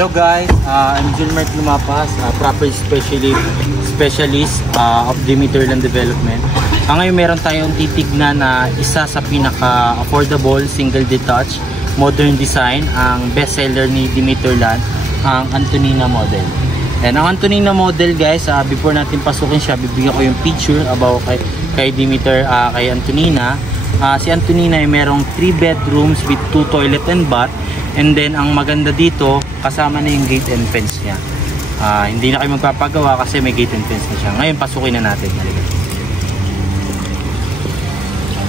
Hello guys, I'm Gilmert Lumapas, property specialist of Demeter Land Development. Ngayon meron tayong titignan na isa sa pinaka-affordable, single detached, modern design, ang bestseller ni Demeter Land, ang Antonina model. And ang Antonina model guys, before natin pasukin siya, bibigyan ko yung picture about kay Demeter, kay Antonina. Si Antonina ay merong 3 bedrooms with 2 toilet and bath. And then ang maganda dito, kasama na yung gate and fence niya. Hindi na kayo magpapagawa kasi may gate and fence na siya. Ngayon pasukin na natin.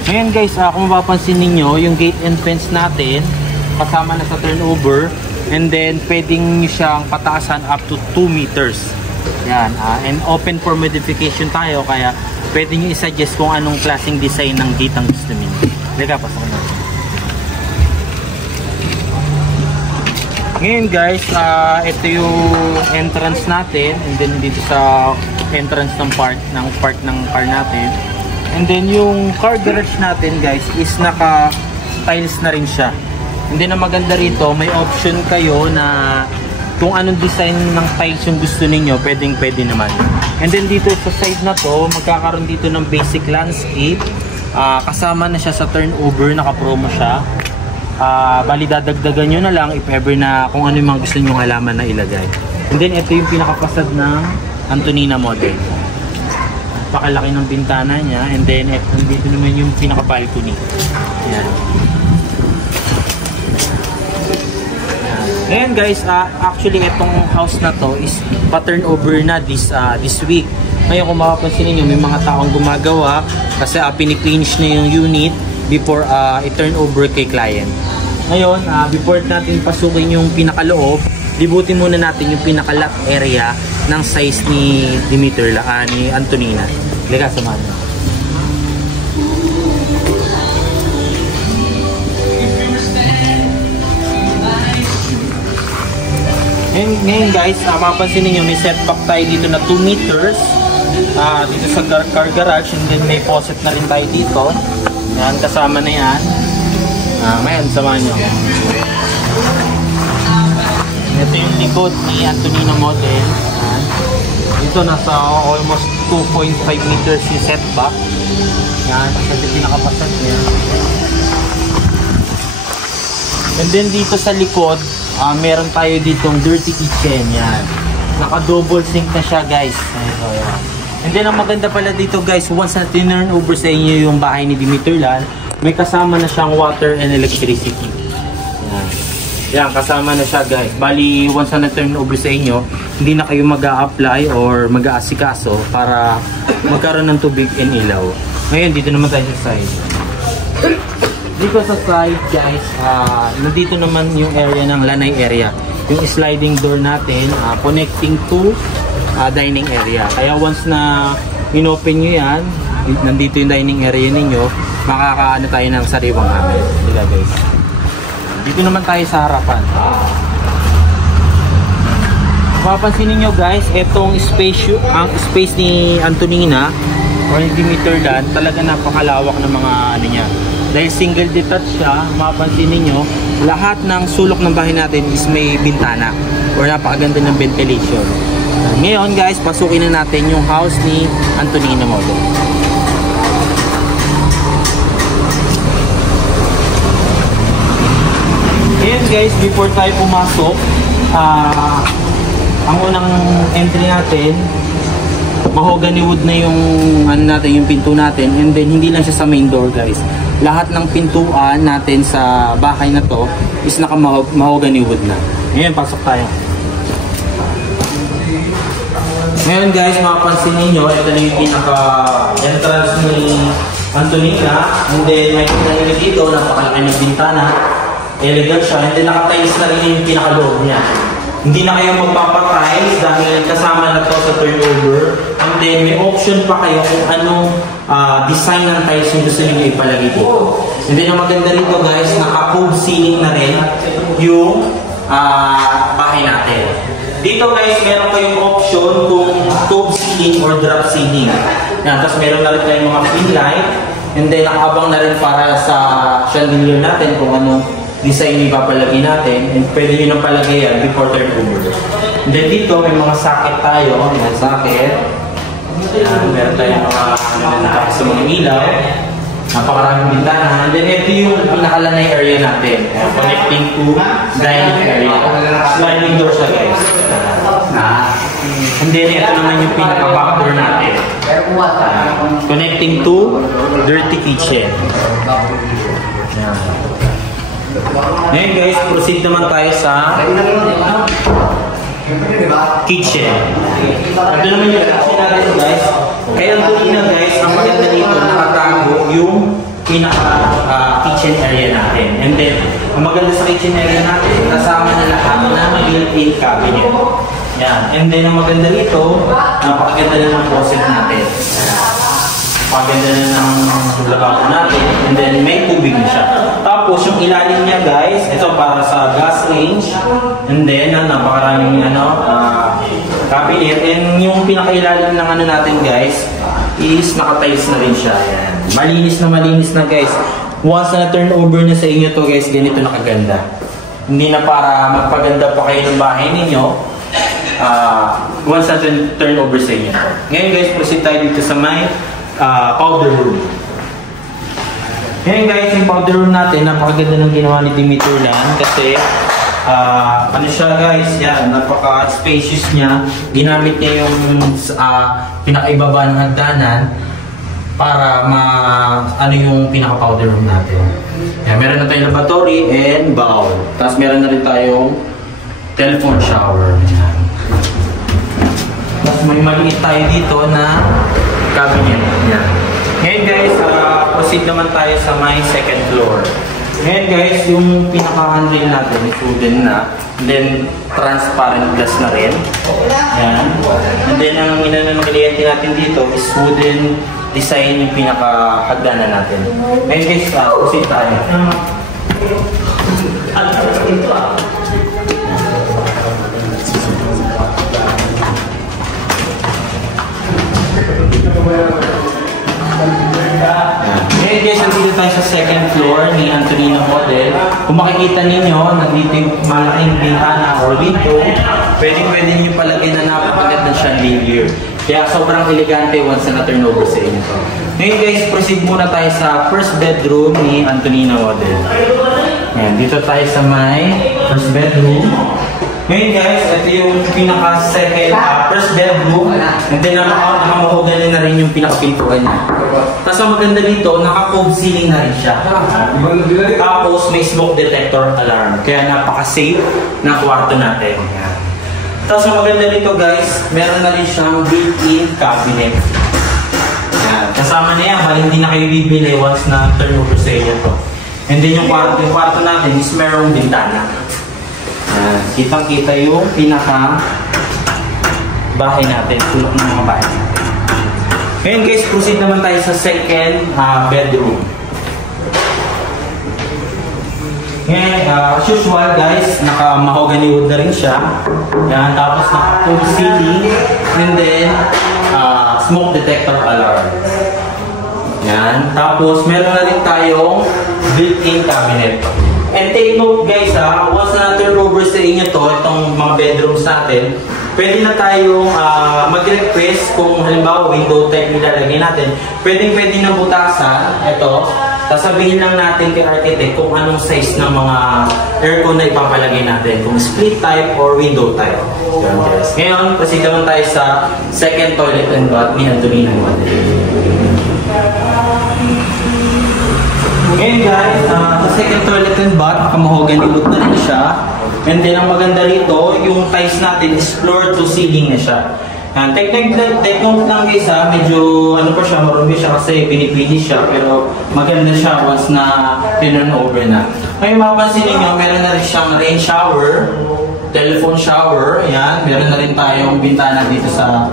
Ngayon guys, kung mapapansin niyo yung gate and fence natin kasama na sa turnover. And then pwedeng nyo siyang pataasan up to 2 meters. Yan, and open for modification tayo, kaya pwede nyo i-suggest kung anong klaseng design ng gate ang gusto niyo. Lika, pasukin natin. Ngayon guys, ito yung entrance natin, and then dito sa entrance ng park ng car natin. And then yung car garage natin guys is naka-tiles na rin siya. And then ang maganda rito, may option kayo na kung anong design ng tiles yung gusto niyo, pwede naman. And then dito sa side na to, magkakaroon dito ng basic landscape. Kasama na siya sa turnover, naka-promo siya. Bali dadagdagan nyo na lang if ever na kung ano yung mga gusto nyo halaman na ilagay. And then ito yung pinakapasad ng Antonina model. Pakalaki ng bintana niya. And then dito naman yung pinaka-balcony. Yan. Ngayon guys, actually itong house na to is pa-turnover na this week. Ngayon kung mapapansin niyo, may mga taong gumagawa kasi pinipinish na yung unit before i-turn over kay client. Ngayon, before natin pasukin yung pinakaloob, libutin muna natin yung pinaka-lot area ng size ni Demeter, ni Antonina. Liga, samahan mo. Ngayon guys, mapapansin niyo may setback tayo dito na 2 meters dito sa car garage, and then may faucet na rin tayo dito. Yan, kasama na yan. Ngayon, samahan nyo. Ito yung likod ni Antonina model. Yan. Dito nasa almost 2.5 meters yung setback. Yan, kasi pinakapasad niya. And then dito sa likod, meron tayo ditong dirty kitchen. Yan. Naka-double sink na siya guys. Ito, yan. And then ang maganda pala dito guys, once na tinurn over sa inyo yung bahay ni Demeter Land, may kasama na siyang water and electricity. Yan. Yan, kasama na siya guys. Bali, once na turn over sa inyo, hindi na kayo mag-a-apply or mag-aasikaso para magkaroon ng tubig and ilaw. Ngayon, dito naman tayo sa side. Dito sa side guys, nandito naman yung area ng lanay area. Yung sliding door natin, connecting to dining area. Kaya once na inopen nyo yan, nandito yung dining area ninyo, makakaano tayo ng sariwang hangin. Diba guys? Dito naman tayo sa harapan. Mapapansin niyo guys, itong ang space ni Antonina or ni Demeter Land, talaga napakalawak ng mga ano niya. Dahil single detached siya, mapapansin niyo, lahat ng sulok ng bahay natin is may bintana or napakaganda ng ventilation. Ngayon guys, pasukin na natin yung house ni Antonina model. Ngayon guys, before tayo pumasok, ang unang entry natin, mahogany wood na yung yung pinto natin, and then hindi lang siya sa main door guys. Lahat ng pintuan natin sa bahay na to is naka-mahogany wood na. Ngayon, pasok tayo. Ngayon guys, mapapansin niyo, ito na yung pinaka-entrance ni Antonina. And then may pinagin dito, napakalaki ng bintana. Elegant siya. And then nakatiles na rin yung pinakaloob niya. Hindi na kayo magpapatiles dahil kasama na to sa turnover. And then may option pa kayo kung anong design ng tiles yung gusto niyo ipalagay dito. And then ang maganda rito guys, naka-cove ceiling na rin yung bahay natin. Dito guys, meron kayong option kung cove ceiling or drop ceiling. Yan, tapos meron na rin kayong mga pin light. And then nakaabang na rin para sa chandelier natin kung ano design yung ipapalagay natin. And pwede nyo nang palagay yan before turnover. And then dito, may mga socket tayo. May socket. Yan, meron tayong mga nanatapos sa mga ilaw. Napakaraming bintana. And then ito yung pinakalanay area natin. Connecting to dining area. Sliding door siya, guys. And then ito naman yung pinaka-back door natin. Connecting to dirty kitchen. Yan. Ngayon guys, proceed naman tayo sa kitchen. Ito naman yung kitchen natin guys. Kaya ang tuloy na guys, ang maganda dito, nakatago yung pinaka-kitchen area natin. And then, ang maganda sa kitchen area natin, kasama na lahat na built-in cabinet. Yan. And then, ang maganda dito, napakaganda na ng faucet natin. Napakaganda na ng lababo natin. And then, may tubig na siya. Tapos, yung ilalim niya guys, ito para sa gas range. And then, napakaraming cabinet. And yung pinakailalim ng natin guys, is naka-tiles na rin siya. Yan. Malinis na guys. Once na turnover na sa inyo to guys, ganito nakaganda. Hindi na para magpaganda pa kayo ng bahay ninyo. Once na turnover sa inyo to. Ngayon guys, proceed tayo dito sa may powder room. Ngayon guys, yung powder room natin, napakaganda ng ginawa ni Dimiturlan kasi ano siya guys, yan, napaka-spacious niya. Ginamit niya yung pinakaibaba ng hagdanan para ano yung pinaka-powder room natin. Yan, meron na tayong lavatory and bowl. Tapos meron na rin tayong telephone shower. Yan. Tapos may maliit tayo dito na cabinet. Yan. Ngayon guys, proceed naman tayo sa my second floor. Ngayon guys, yung pinaka-handrail natin is wooden na. And then, transparent glass na rin. Yan. And then, ang inanong kliyente natin dito is wooden design yung pinaka-hagdanan natin. Ngayon guys, proceed tayo. Ngayon guys, nandito tayo sa second floor ni Antonino Model. Kung makikita ninyo, nandito yung malaking bintana or window. Pwede nyo palagay na napakaganda chandelier. Kaya sobrang elegante once na turnover sa inyo to. Ngayon guys, proceed muna tayo sa first bedroom ni Antonino Model. Ngayon, dito tayo sa may first bedroom. Ngayon guys, ito yung pinaka-second first bedroom. And then nakamuhugan na rin yung pinaka-pintuan niya. Tapos ang maganda dito, naka-cove ceiling na rin siya. Tapos may smoke detector alarm. Kaya napaka-safe na kwarto natin. Yan. Tapos ang maganda dito guys, meron na rin siyang built-in cabinet. Yan. Kasama na yan, hindi na kayo bibili once na turnover sa inyo to. And then yung kwarto natin is merong bintana. Kitang-kita yung pinaka-bahay natin, tulok ng mga bahay natin. Ngayon guys, proceed naman tayo sa second bedroom. Ngayon, as usual guys, naka-mahogany wood na rin siya. Yan, tapos naka-cove ceiling, and then smoke detector alarm. Yan, tapos meron na rin tayong built-in cabinet. And take note guys once na turnover sa inyo to, itong mga bedrooms natin, pwede na tayong mag-request kung halimbawa window type nilalagay natin. Pwede na butasan, ito, sasabihin lang natin kay architect kung anong size ng mga aircon na ipapalagay natin, kung split type or window type. Yan guys. Ngayon, proceed naman tayo sa second toilet and bath ni Antonino Model. Ngayon guys, sa second toilet and bath, naka-mahogany wood na rin siya. And then ang maganda rito, yung tiles natin is floor to ceiling na siya. Take note lang guys medyo ano pa siya, marumi siya kasi pinipili siya. Pero maganda siya once na turn over na. Ngayon mapapansin ninyo, meron na rin siyang rain shower, telephone shower. Yan, meron na rin tayong bintana dito sa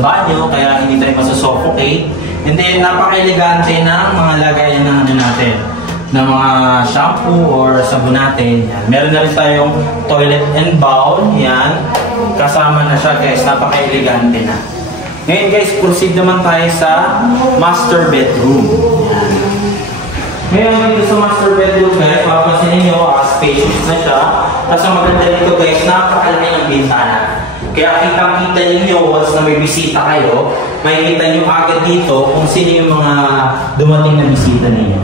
banyo, kaya hindi tayo masusuffocate. And then, napaka-elegante ng mga lagayan ng natin, ng mga shampoo or sabon natin. Yan. Meron na rin tayong toilet and bowl. Yan. Kasama na siya guys. Napaka-elegante na. Ngayon guys, proceed naman tayo sa master bedroom. Yan. Ngayon dito sa master bedroom guys, mapapansin ninyo, spacious na siya. Tapos ang maganda dito guys, napakalaki ng bintana. Kaya kitang-kita ninyo once na may bisita kayo, makikita nyo agad dito kung sino yung mga dumating na bisita ninyo.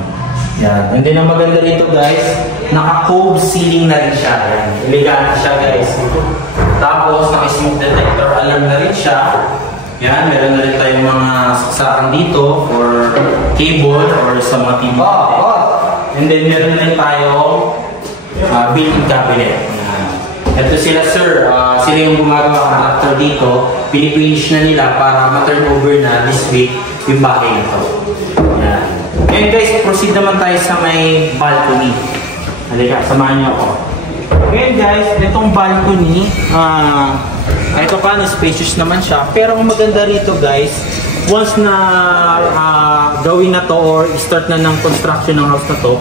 Yan. And then ang maganda dito guys, naka-cove ceiling na rin siya. Yan. Elegant siya guys. Tapos naka-smoke detector alarm na rin siya. Yan, meron na rin tayong mga saksakan dito for cable or sa mga TV. And then meron na rin tayong built-in cabinet. Ito sila sir, sila yung gumagawa ng contractor dito. Pinipinish na nila para ma-turn over na this week yung bahay nito. Yan. Ngayon guys, proceed naman tayo sa may balcony. Halika, samahan niyo ako. Ngayon guys, itong balcony, ito paano, spacious naman siya. Pero ang maganda rito guys, once na gawin na to or start na ng construction ng house na to,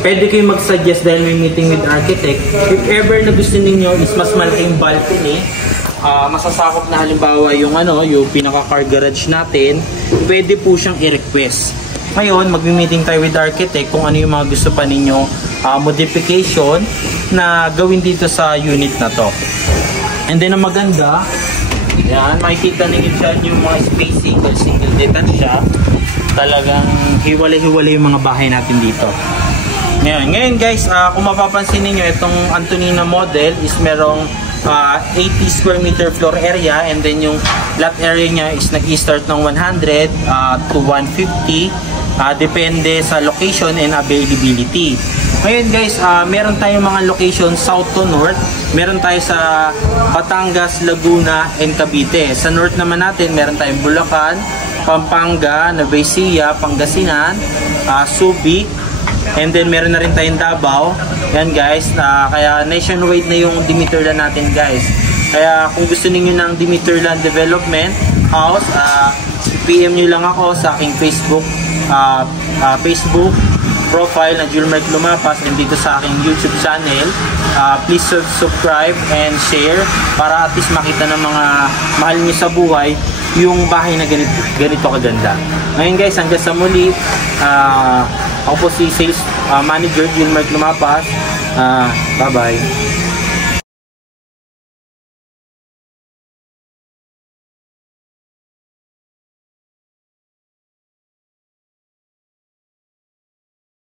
pwede kayo mag-suggest dahil may meeting with architect. If ever na gusto ninyo is mas malaking balcony, masasakop na halimbawa yung yung pinaka-car garage natin, pwede po siyang i-request. Ngayon, mag-meeting tayo with architect kung ano yung mga gusto pa ninyo modification na gawin dito sa unit na to. And then ang maganda, yan, makikita ninyo dyan yung mga spacing dahil single detached siya. Talagang hiwalay-hiwalay yung mga bahay natin dito. Ngayon guys, kung mapapansin ninyo, itong Antonina model is merong 80 square meter floor area, and then yung lot area niya is nag-start ng 100 to 150. Depende sa location and availability. Ngayon guys, meron tayong mga location south to north. Meron tayo sa Batangas, Laguna, and Cavite. Sa north naman natin, meron tayong Bulacan, Pampanga, Nueva Ecija, Pangasinan, Subic, and then meron na rin tayong Davao. Yan guys, kaya nationwide na yung Dimiterland natin guys. Kaya kung gusto niyo ng Dimiterland Development House, PM nyo lang ako sa aking Facebook profile na Julmark Lumapas, and dito sa aking YouTube channel. Please subscribe and share para at least makita ng mga mahal niyo sa buhay yung bahay na ganito kaganda. Ngayon guys, hanggang sa muli, ako po si Sales Manager Julmark Lumapas. Bye bye.